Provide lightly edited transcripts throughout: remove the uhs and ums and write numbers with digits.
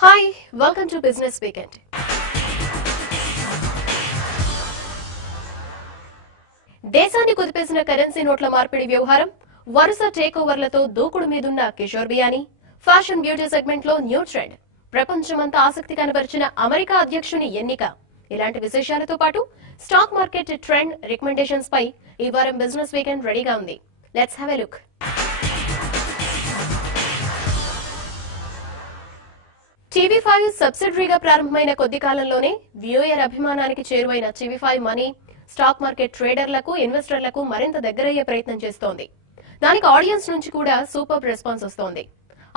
Hi, welcome to Business Weekend. దేశాన్ని కుదిపేసిన currency నోట్ల మార్పిడి వ్యవహారం, వరుస టేక్ ఓవర్లతో దూకుడు మీదున్న Kishore Biyani, fashion beauty segment లో న్యూ ట్రెండ్, ప్రపంచమంతా ఆసక్తి కనబరిచిన అమెరికా అధ్యక్షుని ఎన్నిక, ఇలాంటి విశేషాలతో పాటు స్టాక్ మార్కెట్ ట్రెండ్ రికమెండేషన్స్ పై ఈ వారం బిజినెస్ వీకెండ్ రెడీగా ఉంది. Let's have a look. TV5 సబ్సిడరీగా ప్రారంభమైన కొద్ది కాలంలోనే వ్యూయర్ అభిమానానికి చేరువైన TV5 మనీ స్టాక్ మార్కెట్ ట్రేడర్లకు, ఇన్వెస్టర్లకు మరింత దగ్గరయ్యే ప్రయత్నం చేస్తోంది. దానికి ఆడియన్స్ నుంచి కూడా సూపర్ రెస్పాన్స్ వస్తోంది.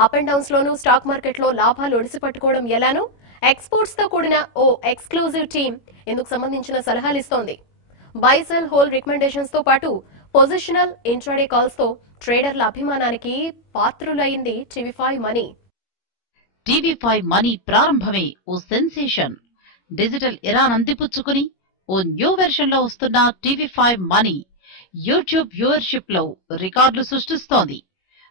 అప్ అండ్ డౌన్స్ లోనూ స్టాక్ మార్కెట్ లో లాభాలు ఒడిసి పట్టుకోవడం ఎలానో ఎక్స్పోర్ట్స్ తో కూడిన ఓ ఎక్స్క్లూజివ్ టీమ్ ఇందుకు సంబంధించిన సలహాలు ఇస్తోంది. బై సెల్ హోల్ రికమెండేషన్స్ తో పాటు పొజిషనల్ ఇంట్రాడే కాల్స్ తో ట్రేడర్ల అభిమానానికి పాత్రులైంది TV5 మనీ. TV5 మనీ ప్రారంభమే ఓ సెన్సేషన్. డిజిటల్ ఎరాను అందిపుచ్చుకుని ఓ న్యూ వెర్షన్ లో వస్తున్న TV5 మనీ యూట్యూబ్ వ్యూవర్షిప్ లో రికార్డులు సృష్టిస్తోంది.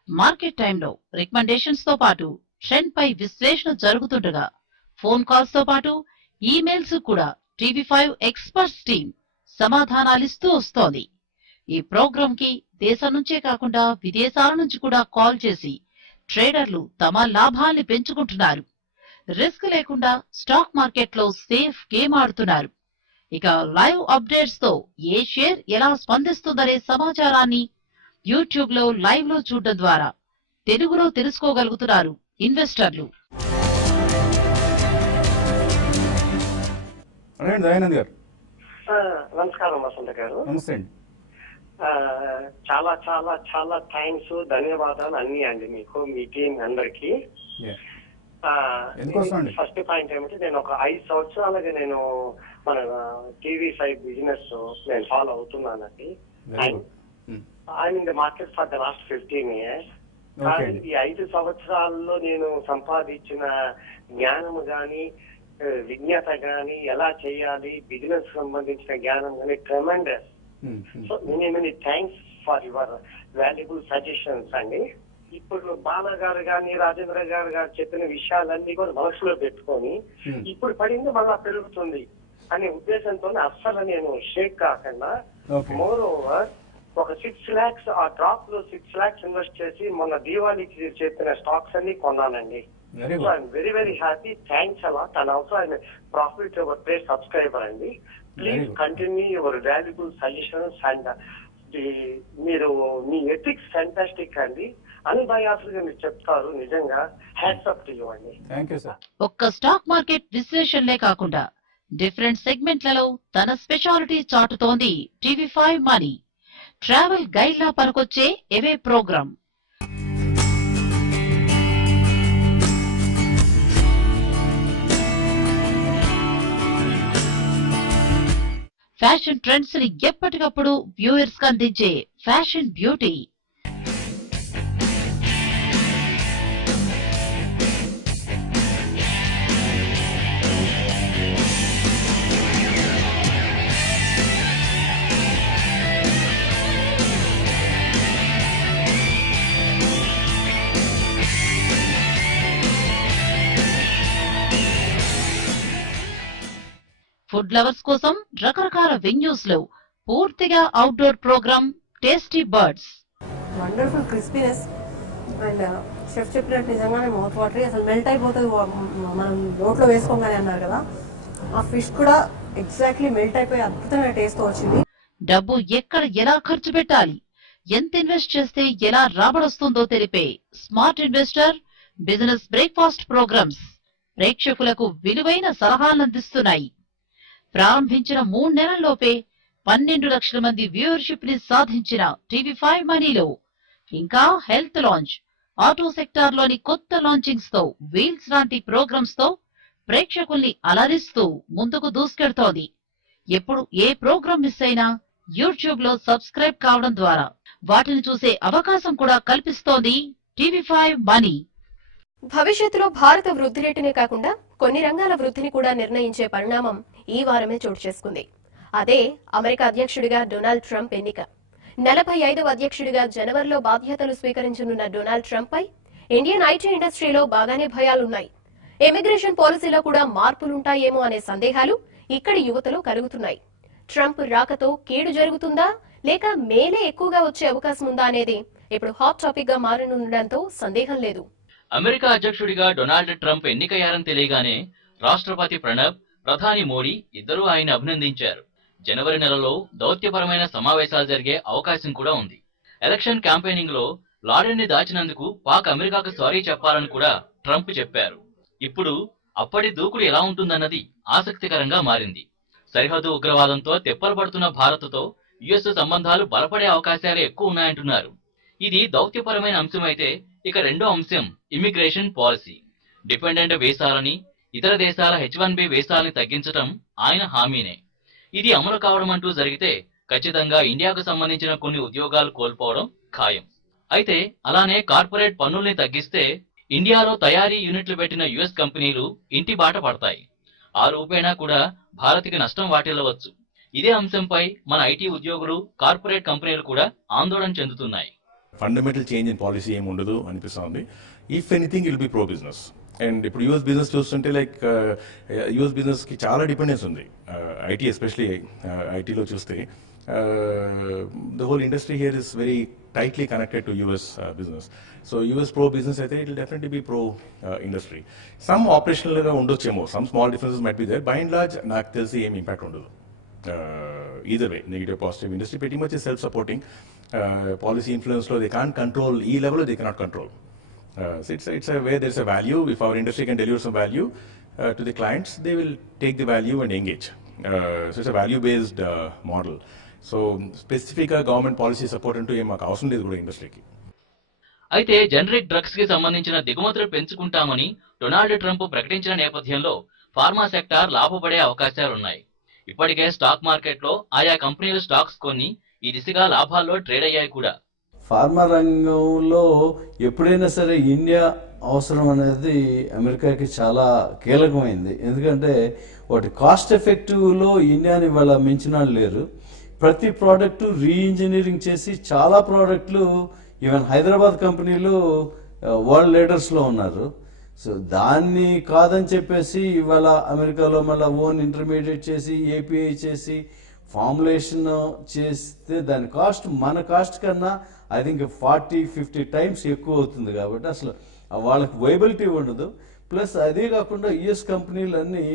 మార్కెట్ టైంలో రికమెండేషన్స్ తో పాటు ట్రెండ్ పై విశ్లేషణ జరుగుతుండగా ఫోన్ కాల్స్ తో పాటు ఈమెయిల్స్ కూడా TV5 ఎక్స్పర్ట్స్ టీమ్ సమాధానాలిస్తూ వస్తోంది. ఈ ప్రోగ్రామ్ కి దేశం నుంచే కాకుండా విదేశాల నుంచి కూడా కాల్ చేసి ట్రేడర్లు తమ లాభాల్ని పెంచుకుంటున్నారు. రిస్క్ లేకుండా స్టాక్ మార్కెట్ లో సేఫ్ గేమ్ ఆడుతున్నారు. ఇక లైవ్ అప్డేట్స్ తో ఏ షేర్ ఎలా స్పందిస్తుందనే సమాచారాన్ని యూట్యూబ్ లో లైవ్ లో చూడడం ద్వారా తెలుగులో తెలుసుకోగలుగుతున్నారు ఇన్వెస్టర్లు. నమస్కారం వసంత గారు. నమస్తే అండి. చాలా చాలా చాలా థ్యాంక్స్, ధన్యవాదాలు అన్ని అండి మీకు, మీ టీం అందరికి. ఫస్ట్ పాయింట్ ఏమిటి, నేను ఒక 5 సంవత్సరాలుగా నేను మన TV5 బిజినెస్ నేను ఫాలో అవుతున్నానండి. I mean the market for the last 15 years. కానీ ఈ 5 సంవత్సరాల్లో నేను సంపాదించిన జ్ఞానము గాని, విజ్ఞత గాని, ఎలా చేయాలి, బిజినెస్ సంబంధించిన జ్ఞానం గాని tremendous. So many thanks for your valuable suggestions అండి. ఇప్పుడు బాలా గారు గాని, రాజేంద్ర గారు చెప్పిన విషయాలన్నీ కూడా మనసులో పెట్టుకొని ఇప్పుడు పడింది మళ్ళా పెరుగుతుంది అనే ఉద్దేశంతో అస్సలు నేను షేక్ కాకుండా మోర్ ఓవర్ ఒక 6 lakhs ఆ డ్రాప్ లో 6 lakhs ఇన్వెస్ట్ చేసి మొన్న దీవాళికి చెప్పిన స్టాక్స్ అన్ని కొన్నానండి. So I'm very very happy. Thanks a lot. And also I'm profit your play subscriber అండి. Please continue your valuable suggestions and మీరు మీ ఎథిక్స్ ఫ్యాంటాస్టిక్ అండి. అనుభయాసులుగా మీరు చెప్తారు, నిజంగా హ్యాట్స్ అప్ టు యు అండి. Thank you sir. ఒక్క స్టాక్ మార్కెట్ విశ్లేషణలే కాకుండా డిఫరెంట్ సెగ్మెంట్లలో తన స్పెషాలిటీ చాటుతోంది TV5 మనీ. ట్రావెల్ గైడ్ లా పనికొచ్చే ఎవే ప్రోగ్రామ్. ఫ్యాషన్ ట్రెండ్స్ ని ఎప్పటికప్పుడు వ్యూయర్స్ కి అందించే ఫ్యాషన్ బ్యూటీ. ఫుడ్ లవర్స్ కోసం రకరకాల వెన్యూస్ లో పూర్తిగా outdoor program tasty birds. Wonderful crispiness and chef చెప్పినట్టు నిజంగానే మౌత్ వాటరీ, అసలు మెల్ట్ అయిపోతుంది మనం నోట్లో వేసుకోగానే అన్నారు కదా. ఆ ఫిష్ కూడా ఎగ్జాక్ట్లీ మెల్ట్ అయిపోయి అద్భుతమైన టేస్ట్ వచ్చింది. డబ్బు ఎక్కడ ఎలా ఖర్చు పెట్టాలి, ఎంత ఇన్వెస్ట్ చేస్తే ఎలా రాబడొస్తుందో తెలిపే smart investor business breakfast programs ప్రేక్షకులకు విలువైన సలహాలను అందిస్తున్నాయి. ప్రారంభించిన 3 నెలల్లోపే 12 లక్షల మంది వ్యూవర్షిప్ ని సాధించిన TV5 మనీలో ఇంకా హెల్త్ లాంచ్, ఆటో సెక్టార్ లోని కొత్త లాంచింగ్స్ తో, వీల్స్ లాంటి ప్రోగ్రామ్స్ తో ప్రేక్షకుల్ని అలరిస్తూ ముందుకు దూసుకెడుతోంది. ఎప్పుడు ఏ ప్రోగ్రామ్ మిస్ అయినా యూట్యూబ్ లో సబ్స్క్రైబ్ కావడం ద్వారా వాటిని చూసే అవకాశం కూడా కల్పిస్తోంది TV5 మనీ. భవిష్యత్తులో భారత వృద్ధి రేటునే కాకుండా కొన్ని రంగాల వృద్ధిని కూడా నిర్ణయించే పరిణామం ఈ వారమే చోటు చేసుకుంది. అదే అమెరికా అధ్యక్షుడిగా డొనాల్డ్ ట్రంప్ ఎన్నిక. 45వ అధ్యక్షుడిగా జనవరిలో బాధ్యతలు స్వీకరించనున్న డొనాల్డ్ ట్రంప్ పై ఇండియన్ ఐటీ ఇండస్ట్రీలో బాగానే భయాలున్నాయి. ఇమిగ్రేషన్ పాలసీలో కూడా మార్పులుంటాయేమో అనే సందేహాలు ఇక్కడి యువతలో కలుగుతున్నాయి. ట్రంప్ రాకతో కీడు జరుగుతుందా లేక మేలే ఎక్కువగా వచ్చే అవకాశం ఉందా అనేది ఇప్పుడు హాట్ టాపిక్ గా మారనుండడంతో సందేహం లేదు. అమెరికా అధ్యక్షుడిగా డొనాల్డ్ ట్రంప్ ఎన్నికయ్యారని తెలియగానే రాష్ట్రపతి ప్రణబ్, ప్రధాని మోడీ ఇద్దరూ ఆయన అభినందించారు. జనవరి నెలలో దౌత్యపరమైన సమావేశాలు జరిగే అవకాశం కూడా ఉంది. ఎలక్షన్ క్యాంపెయినింగ్ లో లాడెన్ ని దాచినందుకు పాక్ అమెరికాకు సారీ చెప్పాలని కూడా ట్రంప్ చెప్పారు. ఇప్పుడు అప్పటి దూకుడు ఎలా ఉంటుందన్నది ఆసక్తికరంగా మారింది. సరిహద్దు ఉగ్రవాదంతో తెప్పలు పడుతున్న భారత్తో యుఎస్ సంబంధాలు బలపడే అవకాశాలు ఎక్కువ ఉన్నాయంటున్నారు. ఇది దౌత్యపరమైన అంశమైతే ఇక రెండో అంశం ఇమిగ్రేషన్ పాలసీ. డిపెండెంట్ వీసాలని, ఇతర దేశాల H1B వీసాలని తగ్గించడం ఆయన హామీనే. ఇది అమలు కావడం అంటూ జరిగితే ఖచ్చితంగా ఇండియాకు సంబంధించిన కొన్ని ఉద్యోగాలు కోల్పోవడం ఖాయం. అయితే అలానే కార్పొరేట్ పన్నుల్ని తగ్గిస్తే ఇండియాలో తయారీ యూనిట్లు పెట్టిన యుఎస్ కంపెనీలు ఇంటి బాట పడతాయి. ఆ రూపేణా కూడా భారత్కి నష్టం వాటిల్లవచ్చు. ఇదే అంశంపై మన ఐటీ ఉద్యోగులు, కార్పొరేట్ కంపెనీలు కూడా ఆందోళన చెందుతున్నాయి. ఫండమెంటల్ చేంజ్ ఇన్ పాలసీ ఏమి ఉండదు అనిపిస్తుంది. If anything will be pro business. And ఇప్పుడు యూఎస్ బిజినెస్ చూస్తుంటే లైక్ యూఎస్ బిజినెస్కి చాలా డిపెండెన్స్ ఉంది. ఐటీ ఎస్పెషలీ ఐటీలో చూస్తే the whole industry here is very tightly connected to US business. So US pro business, I think it will definitely be pro industry. Some operational undochemo, some small differences might be there. By and large, నాకు తెలిసి ఏం impact ఉండదు. Either way, negative, positive, industry pretty much is self-supporting. Policy influence lo they can't control. E level they cannot control. So it's a way there's a value. If our industry can deliver some value to the clients, they will take the value and engage. So it's a value-based model. So specific గా government policy support అంటూ ఏం మాకు అవసరం లేదు కూడా ఇండస్ట్రీకి. అయితే generic drugs కి సంబంధించిన దిగుమతులు పెంచుకుంటామని డొనాల్డ్ ట్రంప్ ప్రకటించిన నేపథ్యంలో ఫార్మా సెక్టార్ లాభపడే అవకాశాలున్నాయి. ఇప్పటికే స్టాక్ మార్కెట్ లో ఆయా కంపెనీల స్టాక్స్ కొన్ని ఈ దిశగా లాభాల్లో ట్రేడ్ అయ్యాయి కూడా. ఫార్మా రంగంలో ఎప్పుడైనా సరే ఇండియా అవసరం అనేది అమెరికాకి చాలా కీలకమైంది. ఎందుకంటే వాటి కాస్ట్ ఎఫెక్టివ్ లో ఇండియాని వాళ్ళ మించిన లేరు. ప్రతి ప్రోడక్ట్ రీఇంజనీరింగ్ చేసి చాలా ప్రోడక్ట్లు ఈవెన్ హైదరాబాద్ కంపెనీలు వరల్డ్ లీడర్స్ లో ఉన్నారు. సో దాన్ని కాదని చెప్పేసి ఇవాళ అమెరికాలో మళ్ళీ ఓన్ ఇంటర్మీడియట్ చేసి ఏపీఐ చేసి ఫార్ములేషన్ చేస్తే దాని కాస్ట్ మన కాస్ట్ కన్నా ఐ థింక్ 40-50 టైమ్స్ ఎక్కువ అవుతుంది. కాబట్టి అసలు వాళ్ళకి వైబిలిటీ ఉండదు. ప్లస్ అదే కాకుండా యుఎస్ కంపెనీలన్నీ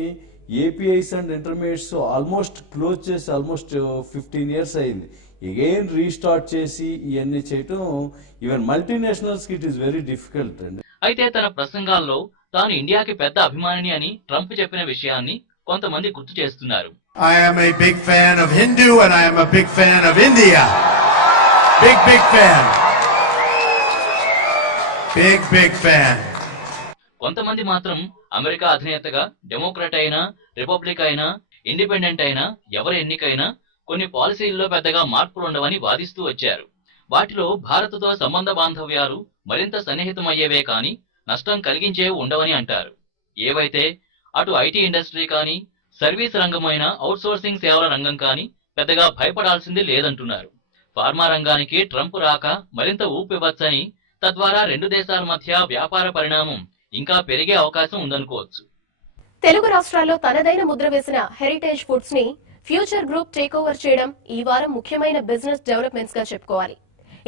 APIs and intermediates almost close చేసి ఆల్మోస్ట్ 15 years అయింది. అగైన్ రీస్టార్ట్ చేసి ఇవన్నీ చేయటం ఈవెన్ మల్టీనేషనల్స్ కి ఇట్ ఈస్ వెరీ డిఫికల్ట్ అండి. అయితే తన ప్రసంగాల్లో తాను ఇండియాకి పెద్ద అభిమానిని అని ట్రంప్ చెప్పిన విషయాన్ని కొంతమంది గుర్తు చేస్తున్నారు. I am a big fan of Hindu and I am a big fan of India. Big fan. Big fan. కొంతమంది మాత్రం అమెరికా అధినేతగా డెమోక్రాట్ అయినా, రిపబ్లిక్ అయినా, ఇండిపెండెంట్ అయినా, ఎవరి ఎన్నికైనా కొన్ని పాలసీల్లో పెద్దగా మార్పులుండవని వాదిస్తూ వచ్చారు. వాటిలో భారత్తో సంబంధ బాంధవ్యాలు మరింత సన్నిహితమయ్యేవే కానీ నష్టం కలిగించేవి ఉండవని అంటారు. ఏవైతే అటు ఐటీ ఇండస్ట్రీ కానీ, సర్వీస్ రంగమైన అవుట్సోర్సింగ్ సేవల రంగం కానీ పెద్దగా భయపడాల్సింది లేదంటున్నారు. ఫార్మా రంగానికి ట్రంప్ రాక మరింత ఊపివచ్చని, తద్వారా రెండు దేశాల మధ్య వ్యాపార పరిణామం ఇంకా పెరిగే అవకాశం ఉందనుకోవచ్చు. తెలుగు రాష్ట్రాల్లో తనదైన ముద్ర వేసిన హెరిటేజ్ ఫుడ్స్ ని ఫ్యూచర్ గ్రూప్ టేక్ ఓవర్ చేయడం ఈ వారం ముఖ్యమైన బిజినెస్ డెవలప్మెంట్స్ గా చెప్పుకోవాలి.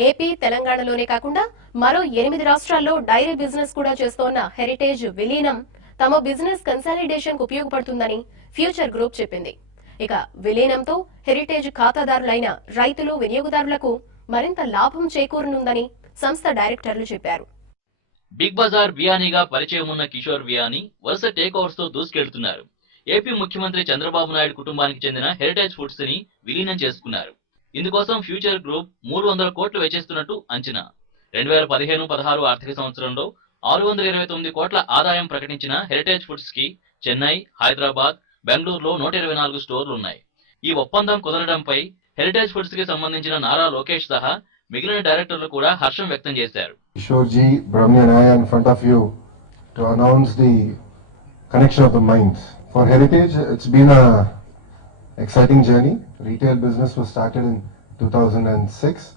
ఏపీ, తెలంగాణలోనే కాకుండా మరో 8 రాష్ట్రాల్లో డైరీ బిజినెస్ కూడా చేస్తోన్న హెరిటేజ్ విలీనం తమ బిజినెస్ కన్సాలిడేషన్ కు ఉపయోగపడుతుందని ఫ్యూచర్ గ్రూప్ చెప్పింది. ఇక విలీనంతో హెరిటేజ్ ఖాతాదారులైన రైతులు, వినియోగదారులకు మరింత లాభం చేకూరనుందని సంస్థ డైరెక్టర్లు చెప్పారు. బిగ్ బజార్ బియానీగా పరిచయం ఉన్న కిషోర్ బియానీ వరుస టేక్ ఓవర్స్ తో దూసుకెళ్తున్నారు. ఏపీ ముఖ్యమంత్రి చంద్రబాబు నాయుడు కుటుంబానికి చెందిన హెరిటేజ్ ఫుడ్స్ ని విలీనం చేసుకున్నారు. ఇందుకోసం ఫ్యూచర్ గ్రూప్ 300 కోట్లు వెచ్చిస్తున్నట్టు అంచనా. 2015-16 ఆర్థిక సంవత్సరంలో 629 కోట్ల ఆదాయం ప్రకటించిన హెరిటేజ్ ఫుడ్స్ కి చెన్నై, హైదరాబాద్, బెంగళూరులో 124 స్టోర్లు ఉన్నాయి. ఈ ఒప్పందం కుదరడంపై హెరిటేజ్ ఫుడ్స్ కి సంబంధించిన నారా లోకేష్ సహా మిగిలిన డైరెక్టర్లు కూడా హర్షం వ్యక్తం చేశారు. Kishorji, Brahmi and I are in front of you to announce the connection of the minds. For Heritage, it's been a exciting journey. Retail business was started in 2006.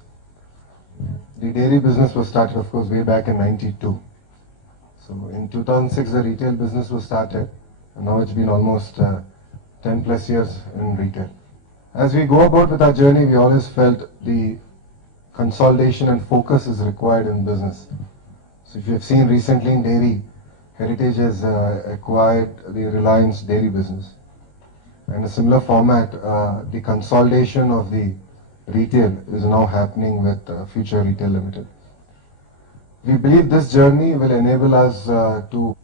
The dairy business was started, of course, way back in 92. So So in 2006, the retail business was started, and now it's been almost 10 plus years in retail. As we go about with our journey, we always felt the consolidation and focus is required in business. So if you have seen recently in dairy, Heritage has acquired the Reliance dairy business. In a similar format, the consolidation of the retail is now happening with Future Retail Limited. We believe this journey will enable us to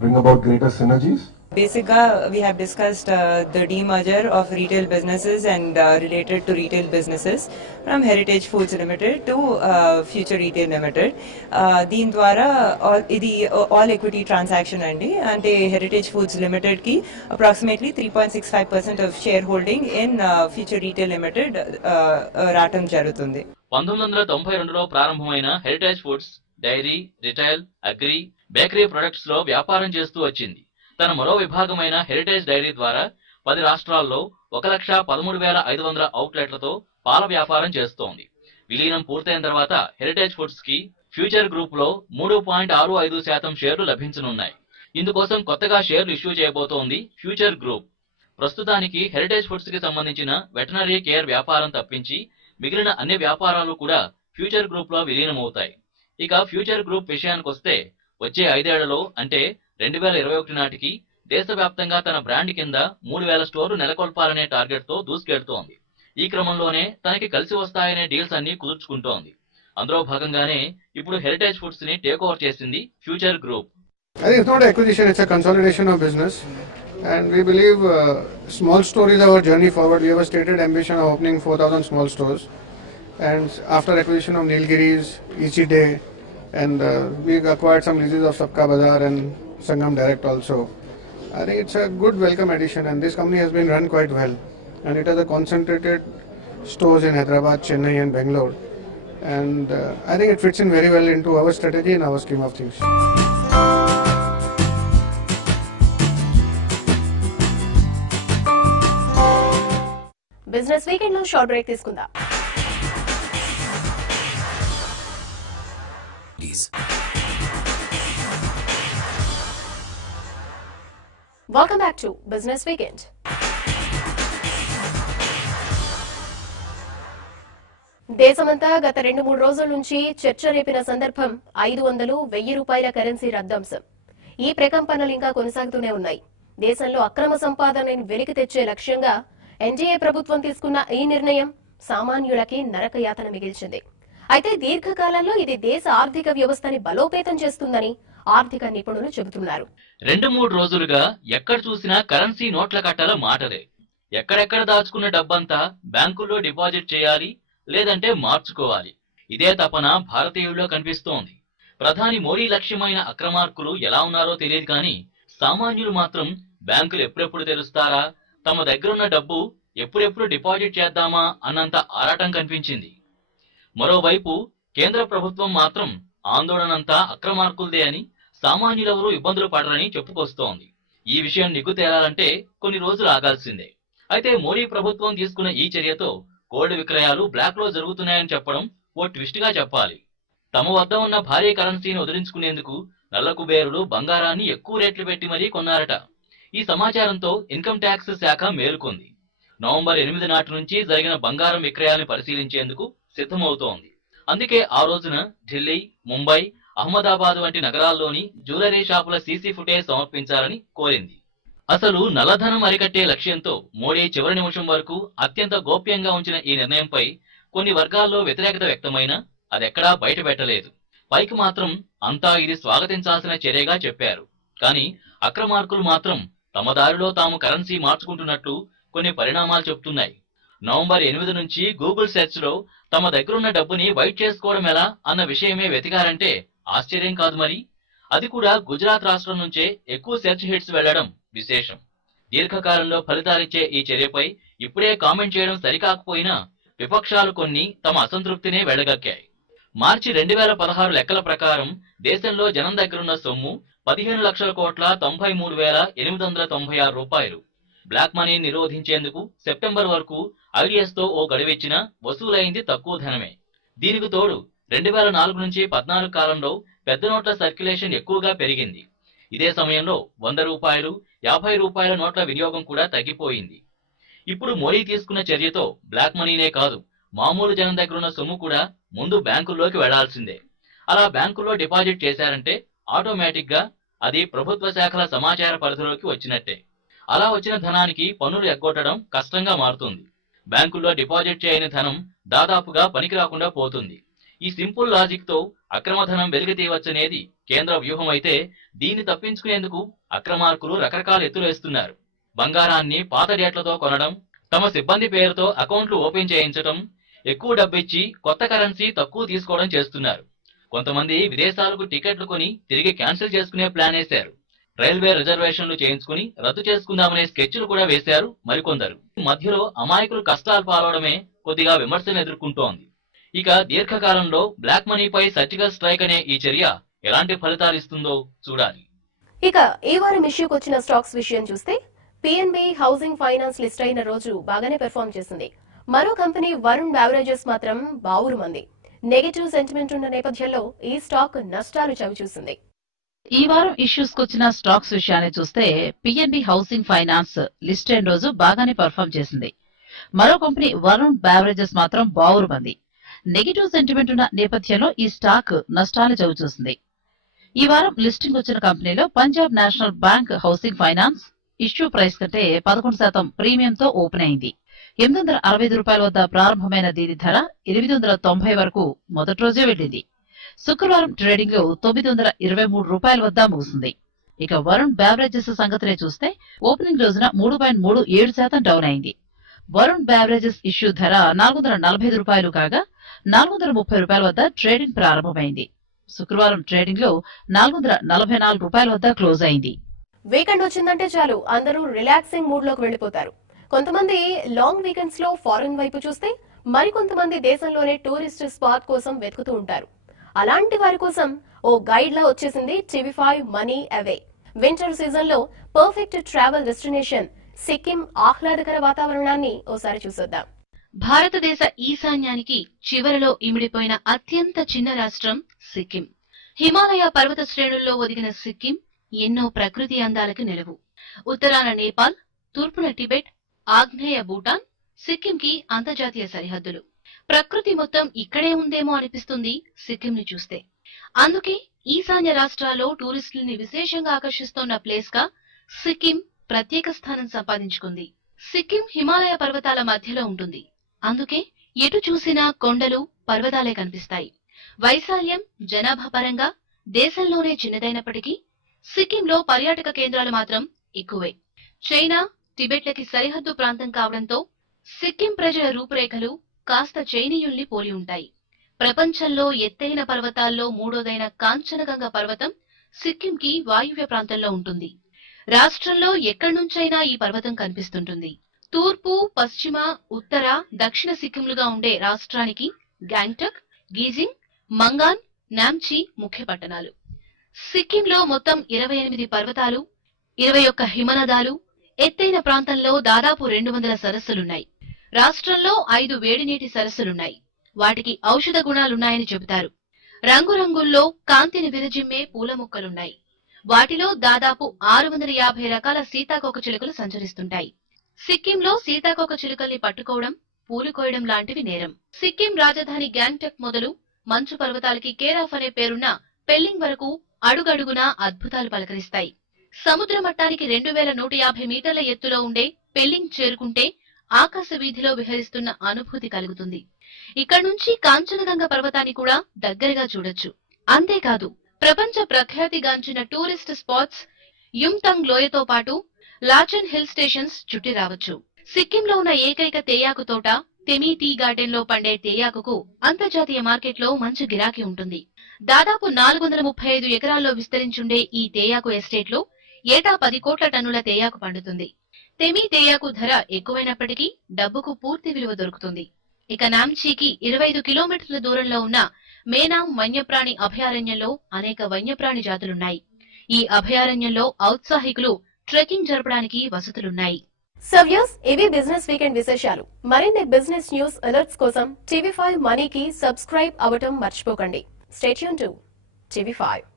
bring about greater synergies. Basically, we have discussed the demerger of retail businesses and related to retail businesses from Heritage Foods Limited to Future Retail Limited. Deen dwara all equity transaction ante Heritage Foods Limited ki approximately 3.65% of shareholding in Future Retail Limited ratam jarutundi. 1992లో ప్రారంభమైన Heritage Foods dairy, retail, agri, bakery products లో వ్యాపారం చేస్తూ వచ్చింది. తన మరో విభాగమైన heritage dairy ద్వారా 10 రాష్ట్రాల్లో 1,13,500 అవుట్లెట్లతో పాల వ్యాపారం చేస్తోంది. విలీనం పూర్తయిన తర్వాత హెరిటేజ్ ఫుడ్స్ కి ఫ్యూచర్ గ్రూప్ లో 3.65% షేర్లు లభించనున్నాయి. ఇందుకోసం కొత్తగా షేర్లు ఇష్యూ చేయబోతోంది ఫ్యూచర్ గ్రూప్. ప్రస్తుతానికి హెరిటేజ్ ఫుడ్స్ కి సంబంధించిన వెటనరీ కేర్ వ్యాపారం తప్పించి మిగిలిన అన్ని వ్యాపారాలు కూడా ఫ్యూచర్ గ్రూప్ లో విలీనమవుతాయి. ఇక ఫ్యూచర్ గ్రూప్ విషయానికొస్తే వచ్చే 5 ఏళ్లలో అంటే 2021 నాటికి దేశవ్యాప్తంగా తన బ్రాండ్ కింద 3,000 స్టోర్లు నెలకొల్పాలనే టార్గెట్ తో దూసుకెళ్తోంది. ఈ క్రమంలోనే తనకి కలిసి వస్తాయనే డీల్స్ అన్ని కుదుర్చుకుంటోంది. అందులో భాగంగానే ఇప్పుడు హెరిటేజ్ ఫుడ్స్ ని టేక్ ఓవర్ చేసింది future group. I think it's not acquisition, it's a consolidation of business, and we believe small store is our journey forward. We have a stated ambition of opening 4,000 small stores, and after acquisition of Nilgiris, Easy Day, and we acquired some leases of Sabka Bazaar and Sangam Direct also. I think it's a good welcome addition, and this company has been run quite well, and it has a concentrated stores in Hyderabad, Chennai and Bangalore, and I think it fits in very well into our strategy and our scheme of things. Business weekend లో short break తీసుకుందాం. Welcome back to business weekend. దేశమంతా గత 2-3 రోజుల నుంచి చర్చ రేపిన సందర్భం 500-1000 రూపాయల currency రద్దంశం. ఈ ప్రకంపనలు ఇంకా కొనసాగుతూనే ఉన్నాయి. దేశంలో అక్రమ సంపాదనని వెలికి తెచ్చే లక్ష్యంగా ఎన్డీఏ ప్రభుత్వం తీసుకున్న ఈ నిర్ణయం సామాన్యులకి నరకయాతన మిగిల్చింది. అయితే దీర్ఘకాలంలో ఇది దేశ ఆర్థిక వ్యవస్థని బలోపేతం చేస్తుందని ఆర్థిక నిపుణులు చెబుతున్నారు. 2-3 రోజులుగా ఎక్కడ చూసినా కరెన్సీ నోట్ల కట్టల మాటలే. ఎక్కడెక్కడ దాచుకున్న డబ్బంతా బ్యాంకుల్లో డిపాజిట్ చేయాలి, లేదంటే మార్చుకోవాలి. ఇదే తపన భారతీయుల్లో కనిపిస్తోంది. ప్రధాని మోడీ లక్ష్యమైన అక్రమార్కులు ఎలా ఉన్నారో తెలియదు కానీ సామాన్యులు మాత్రం బ్యాంకులు ఎప్పుడెప్పుడు తెరుస్తారా, తమ దగ్గరున్న డబ్బు ఎప్పుడెప్పుడు డిపాజిట్ చేద్దామా అన్నంత ఆరాటం కనిపించింది. మరోవైపు కేంద్ర ప్రభుత్వం మాత్రం ఆందోళనంతా అక్రమార్కులదే అని, సామాన్యులెవరూ ఇబ్బందులు పడరని చెప్పుకొస్తోంది. ఈ విషయం నిగ్గు తేలాలంటే కొన్ని రోజులు ఆగాల్సిందే. అయితే మోడీ ప్రభుత్వం తీసుకున్న ఈ చర్యతో గోల్డ్ విక్రయాలు బ్లాక్ లో జరుగుతున్నాయని చెప్పడం ఓ ట్విస్ట్ గా చెప్పాలి. తమ వద్ద ఉన్న భారీ కరెన్సీని వదిలించుకునేందుకు నల్ల కుబేరులు బంగారాన్ని ఎక్కువ రేట్లు పెట్టి మరీ కొన్నారట. ఈ సమాచారంతో ఇన్కమ్ ట్యాక్స్ శాఖ మేలుకుంది. నవంబర్ 8 నాటి నుంచి జరిగిన బంగారం విక్రయాలను పరిశీలించేందుకు సిద్ధమవుతోంది. అందుకే ఆ రోజున ఢిల్లీ, ముంబై, అహ్మదాబాద్ వంటి నగరాల్లోని జ్యువెలరీ షాపుల సీసీ ఫుటేజ్ సమర్పించాలని కోరింది. అసలు నల్లధనం అరికట్టే లక్ష్యంతో మోడీ చివరి నిమిషం వరకు అత్యంత గోప్యంగా ఉంచిన ఈ నిర్ణయంపై కొన్ని వర్గాల్లో వ్యతిరేకత వ్యక్తమైనా అదెక్కడా బయటపెట్టలేదు. పైకి మాత్రం అంతా ఇది స్వాగతించాల్సిన చర్యగా చెప్పారు. కానీ అక్రమార్కులు మాత్రం తమ దారిలో తాము కరెన్సీ మార్చుకుంటున్నట్లు కొన్ని పరిణామాలు చెబుతున్నాయి. నవంబర్ 8 నుంచి గూగుల్ సెర్చ్ లో తమ దగ్గరున్న డబ్బుని వైట్ చేసుకోవడం ఎలా అన్న విషయమే వెతికారంటే ఆశ్చర్యం కాదు మరి. అది కూడా గుజరాత్ రాష్ట్రం నుంచే ఎక్కువ సెర్చ్ హిట్స్ వెళ్లడం విశేషం. దీర్ఘకాలంలో ఫలితాలిచ్చే ఈ చర్యపై ఇప్పుడే కామెంట్ చేయడం సరికాకపోయినా విపక్షాలు కొన్ని తమ అసంతృప్తినే వెళ్లగక్కాయి. మార్చి 2016 లెక్కల ప్రకారం దేశంలో జనం దగ్గరున్న సొమ్ము 15,93,896 రూపాయలు. బ్లాక్ మనీ నిరోధించేందుకు సెప్టెంబర్ వరకు ఐడిఎస్ తో ఓ గడువిచ్చినా వసూలైంది తక్కువ ధనమే. దీనికి తోడు 2004 నుంచి 14 కాలంలో పెద్ద నోట్ల సర్క్యులేషన్ ఎక్కువగా పెరిగింది. ఇదే సమయంలో 100 రూపాయలు, 50 రూపాయల నోట్ల వినియోగం కూడా తగ్గిపోయింది. ఇప్పుడు మోడీ తీసుకున్న చర్యతో బ్లాక్ మనీనే కాదు, మామూలు జనం దగ్గర ఉన్న సొమ్ము కూడా ముందు బ్యాంకుల్లోకి వెళ్లాల్సిందే. అలా బ్యాంకుల్లో డిపాజిట్ చేశారంటే ఆటోమేటిక్ గా అది ప్రభుత్వ శాఖల సమాచార పరిధిలోకి వచ్చినట్టే. అలా వచ్చిన ధనానికి పన్నులు ఎగ్గొట్టడం కష్టంగా మారుతుంది. బ్యాంకుల్లో డిపాజిట్ చేయని ధనం దాదాపుగా పనికి రాకుండా పోతుంది. ఈ సింపుల్ లాజిక్ తో అక్రమ ధనం వెలికి తీయవచ్చనేది కేంద్ర వ్యూహం అయితే, దీన్ని తప్పించుకునేందుకు అక్రమార్కులు రకరకాల ఎత్తులు వేస్తున్నారు. బంగారాన్ని పాత డేట్లతో కొనడం, తమ సిబ్బంది పేరుతో అకౌంట్లు ఓపెన్ చేయించడం, ఎక్కువ డబ్బిచ్చి కొత్త కరెన్సీ తక్కువ తీసుకోవడం చేస్తున్నారు. కొంతమంది విదేశాలకు టికెట్లు కొని తిరిగి క్యాన్సిల్ చేసుకునే ప్లాన్ వేశారు. రైల్వే రిజర్వేషన్లు చేయించుకుని రద్దు చేసుకుందామనే స్కెచ్లు కూడా వేశారు మరికొందరు. మధ్యలో అమాయకులు కష్టాలు పాలవడమే కొద్దిగా విమర్శలు ఎదుర్కొంటోంది. ఇక దీర్ఘకాలంలో బ్లాక్ మనీపై సర్జికల్ స్ట్రైక్ అనే ఈ చర్య ఎలాంటి ఫలితాలు ఇస్తుందో చూడాలి. ఇక ఈ వారం ఇష్యూకి వచ్చిన స్టాక్స్ విషయం చూస్తే పిఎన్బి హౌసింగ్ ఫైనాన్స్ లిస్ట్ అయిన రోజు బాగానే పెర్ఫార్మ్ చేసింది. మరో కంపెనీ వరుణ్ బెవరేజెస్ మాత్రం బావురుమంది. నెగటివ్ సెంటిమెంట్ ఉన్న నేపథ్యంలో ఈ స్టాక్ నష్టాలు చవిచూసింది. ఈ వారం ఇష్యూస్ కొచ్చిన స్టాక్స్ విషయాన్ని చూస్తే పిఎన్బి హౌసింగ్ ఫైనాన్స్ లిస్ట్ అయిన రోజు బాగానే పర్ఫామ్ చేసింది. మరో కంపెనీ వరుణ్ బెవరేజెస్ మాత్రం బావురుమంది. నెగిటివ్ సెంటిమెంట్ ఉన్న నేపథ్యంలో ఈ స్టాక్ నష్టాలు చవిచూసింది. ఈ వారం లిస్టింగ్ వచ్చిన కంపెనీలో Punjab national bank housing finance issue price కంటే 11% ప్రీమియంతో ఓపెన్ అయింది. 865 రూపాయల వద్ద ప్రారంభమైన దీని ధర 890 వరకు మొదటి రోజే వెళ్లింది. శుక్రవారం ట్రేడింగ్ లో 923 రూపాయల వద్ద ముగిసింది. ఇక వరుణ్ బెవరేజెస్ సంగతినే చూస్తే ఓపెనింగ్ రోజున 3.37% డౌన్ అయింది. వరుణ్ బెవరేజెస్ ఇష్యూ ధర 445 రూపాయలు కాగా 430 రూపాయల వద్ద ట్రేడింగ్ ప్రారంభమైంది. శుక్రవారం ట్రేడింగ్ లో 444 రూపాయల వద్ద క్లోజ్ అయింది. వీకెండ్ వచ్చిందంటే చాలు అందరూ రిలాక్సింగ్ మూడ్ లోకి వెళ్లిపోతారు. కొంతమంది లాంగ్ వీకెండ్స్ లో ఫారెన్ వైపు చూస్తే, మరికొంతమంది దేశంలోనే టూరిస్ట్ స్పాట్ కోసం వెతుకుతూ ఉంటారు. అలాంటి వారి కోసం ఓ గైడ్ లా వచ్చేసింది టీవీ5 మనీ అవే. వింటర్ సీజన్ లో పర్ఫెక్ట్ ట్రావెల్ డెస్టినేషన్ సిక్కిం ఆహ్లాదకర వాతావరణాన్ని ఓసారి చూసొద్దాం. భారతదేశ ఈశాన్యానికి చివరలో ఇమిడిపోయిన అత్యంత చిన్న రాష్ట్రం సిక్కిం. హిమాలయ పర్వత శ్రేణుల్లో ఒదిగిన సిక్కిం ఎన్నో ప్రకృతి అందాలకు నిలువు. ఉత్తరాన నేపాల్, తూర్పున టిబెట్, ఆగ్నేయ భూటాన్ సిక్కింకి అంతర్జాతీయ సరిహద్దులు. ప్రకృతి మొత్తం ఇక్కడే ఉందేమో అనిపిస్తుంది సిక్కింని చూస్తే. అందుకే ఈశాన్య రాష్ట్రాల్లో టూరిస్టుల్ని విశేషంగా ఆకర్షిస్తోన్న ప్లేస్ గా సిక్కిం ప్రత్యేక స్థానం సంపాదించుకుంది. సిక్కిం హిమాలయ పర్వతాల మధ్యలో ఉంటుంది. అందుకే ఎటు చూసినా కొండలు, పర్వతాలే కనిపిస్తాయి. వైశాల్యం, జనాభా పరంగా దేశంలోనే చిన్నదైనప్పటికీ సిక్కింలో పర్యాటక కేంద్రాలు మాత్రం ఎక్కువే. చైనా, టిబెట్లకి సరిహద్దు ప్రాంతం కావడంతో సిక్కిం ప్రజల రూపురేఖలు కాస్త చైనీయుల్ని పోలి ఉంటాయి. ప్రపంచంలో ఎత్తైన పర్వతాల్లో మూడోదైన కాంచనగంగ పర్వతం సిక్కింకి వాయువ్య ప్రాంతంలో ఉంటుంది. రాష్ట్రంలో ఎక్కడి నుంచైనా ఈ పర్వతం కనిపిస్తుంటుంది. తూర్పు, పశ్చిమ, ఉత్తర, దక్షిణ సిక్కింలుగా ఉండే రాష్ట్రానికి గ్యాంగ్టక్, గీజింగ్, మంగాన్, నామ్చి ముఖ్య పట్టణాలు. సిక్కింలో మొత్తం 28 పర్వతాలు, 21 హిమనదాలు, ఎత్తైన ప్రాంతంలో దాదాపు 200 సరస్సులున్నాయి. రాష్ట్రంలో 5 వేడినీటి సరస్సులున్నాయి. వాటికి ఔషధ గుణాలున్నాయని చెబుతారు. రంగురంగుల్లో కాంతిని విరజిమ్మే పూల మొక్కలున్నాయి. వాటిలో దాదాపు 650 రకాల సీతాకోక చిలుకలు సంచరిస్తుంటాయి. సిక్కింలో సీతాకోక చిలుకల్ని పట్టుకోవడం, పూలు కోయడం లాంటివి నేరం. సిక్కిం రాజధాని గ్యాంగ్టక్ మొదలు మంచు పర్వతాలకి కేరాఫ్ అనే పేరున్న పెల్లింగ్ వరకు అడుగడుగునా అద్భుతాలు పలకరిస్తాయి. సముద్ర మట్టానికి 2150 మీటర్ల ఎత్తులో ఉండే పెల్లింగ్ చేరుకుంటే ఆకాశ వీధిలో విహరిస్తున్న అనుభూతి కలుగుతుంది. ఇక్కడి నుంచి కాంచనగంగ పర్వతాన్ని కూడా దగ్గరగా చూడొచ్చు. అంతేకాదు ప్రపంచ ప్రఖ్యాతిగాంచిన టూరిస్ట్ స్పాట్స్ యుమ్తంగ్ లోయతో పాటు లాచన్ హిల్ స్టేషన్స్ చుట్టి రావచ్చు. సిక్కింలో ఉన్న ఏకైక తేయాకు తోట తెమీ టీ గార్డెన్ లో పండే తేయాకుకు అంతర్జాతీయ మార్కెట్లో మంచి గిరాకీ ఉంటుంది. దాదాపు 435 ఎకరాల్లో విస్తరించుండే ఈ తేయాకు ఎస్టేట్ లో ఏటా 10 కోట్ల టన్నుల తేయాకు పండుతుంది. తెమీ తేయాకు ధర ఎక్కువైనప్పటికీ డబ్బుకు పూర్తి విలువ దొరుకుతుంది. ఇక నామ్చీకి 25 కిలోమీటర్ల దూరంలో ఉన్న మేనాం వన్యప్రాణి అభయారణ్యంలో అనేక వన్యప్రాణి జాతులున్నాయి. ఈ అభయారణ్యంలో ఔత్సాహికులు ట్రెక్కింగ్ జరపడానికి వసతులున్నాయి. సవ్యూస్, ఇవి బిజినెస్ వీకెండ్ విశేషాలు. మరిన్ని బిజినెస్ న్యూస్ అలర్ట్స్ కోసం టీవీ5 మనీకి సబ్స్క్రైబ్ అవ్వటం మర్చిపోకండి. Stay tune to TV5.